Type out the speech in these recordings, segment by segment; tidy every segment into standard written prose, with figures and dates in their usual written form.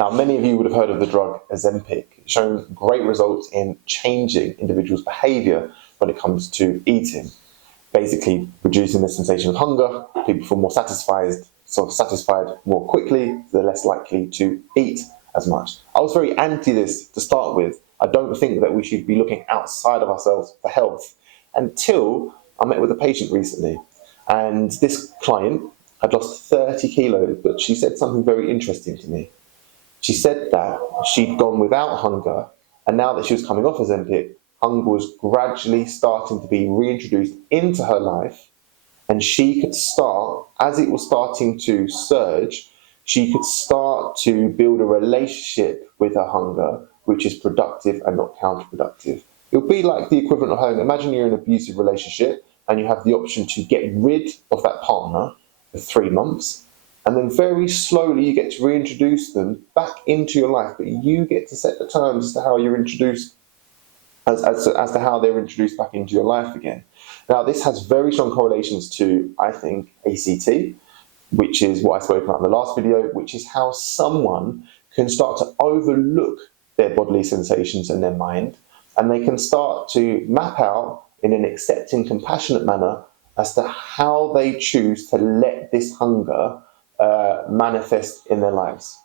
Now, many of you would have heard of the drug Ozempic, showing great results in changing individuals' behaviour when it comes to eating. Basically, reducing the sensation of hunger, people feel more satisfied more quickly, so they're less likely to eat as much. I was very anti this to start with. I don't think that we should be looking outside of ourselves for health, until I met with a patient recently. And this client had lost 30 kilos, but she said something very interesting to me. She said that she'd gone without hunger, and now that she was coming off Ozempic, hunger was gradually starting to be reintroduced into her life, and she could start, as it was starting to surge, she could start to build a relationship with her hunger, which is productive and not counterproductive. It would be like the equivalent of having, imagine you're in an abusive relationship and you have the option to get rid of that partner for 3 months, and then very slowly you get to reintroduce them back into your life, but you get to set the terms as to how you're introduced, as to how they're introduced back into your life again. Now, this has very strong correlations to, I think, ACT, which is what I spoke about in the last video, which is how someone can start to overlook their bodily sensations and their mind, and they can start to map out in an accepting, compassionate manner as to how they choose to let this hunger manifest in their lives.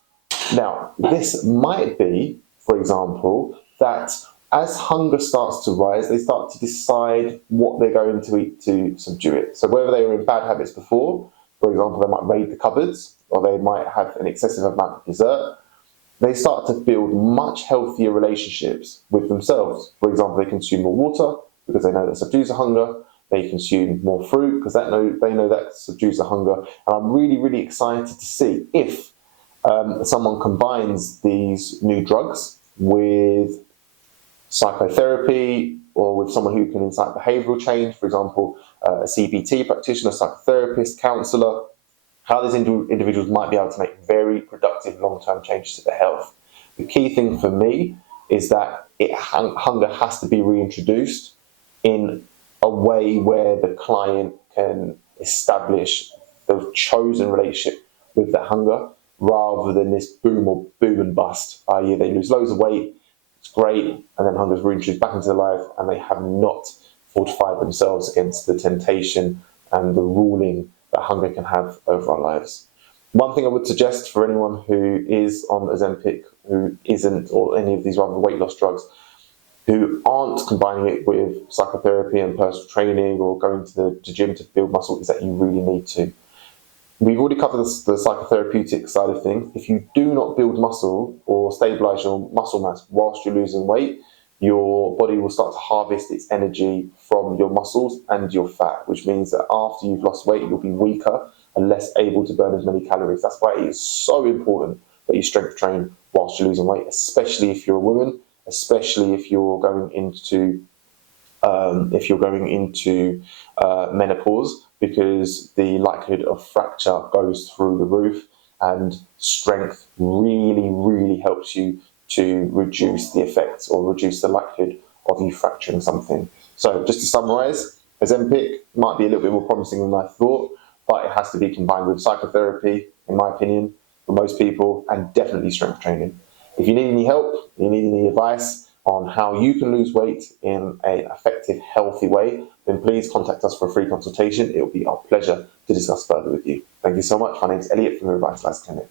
Now, this might be, for example, that as hunger starts to rise, they start to decide what they're going to eat to subdue it. So whether they were in bad habits before, for example, they might raid the cupboards, or they might have an excessive amount of dessert, they start to build much healthier relationships with themselves. For example, they consume more water because they know that subdues the hunger. They consume more fruit because they know that subdues the hunger. And I'm really, really excited to see if someone combines these new drugs with psychotherapy, or with someone who can incite behavioural change, for example, a CBT practitioner, psychotherapist, counsellor, how these individuals might be able to make very productive long-term changes to their health. The key thing for me is that hunger has to be reintroduced in a way where the client can establish the chosen relationship with the hunger, rather than this boom and bust, i.e. they lose loads of weight, it's great, and then hunger is reintroduced back into their life, and they have not fortified themselves against the temptation and the ruling that hunger can have over our lives. One thing I would suggest for anyone who is on Ozempic, who isn't, or any of these other weight loss drugs, who aren't combining it with psychotherapy and personal training or going to the gym to build muscle, is that you really need to. We've already covered the psychotherapeutic side of things. If you do not build muscle or stabilize your muscle mass whilst you're losing weight, your body will start to harvest its energy from your muscles and your fat, which means that after you've lost weight, you'll be weaker and less able to burn as many calories. That's why it is so important that you strength train whilst you're losing weight, especially if you're a woman, especially if you're going into menopause, because the likelihood of fracture goes through the roof, and strength really, really helps you to reduce the effects or reduce the likelihood of you fracturing something. So just to summarise, Ozempic might be a little bit more promising than I thought, but it has to be combined with psychotherapy, in my opinion, for most people, and definitely strength training. If you need any help, you need any advice on how you can lose weight in an effective, healthy way, then please contact us for a free consultation. It will be our pleasure to discuss further with you. Thank you so much. My name is Elliot from the Revitalize Clinic.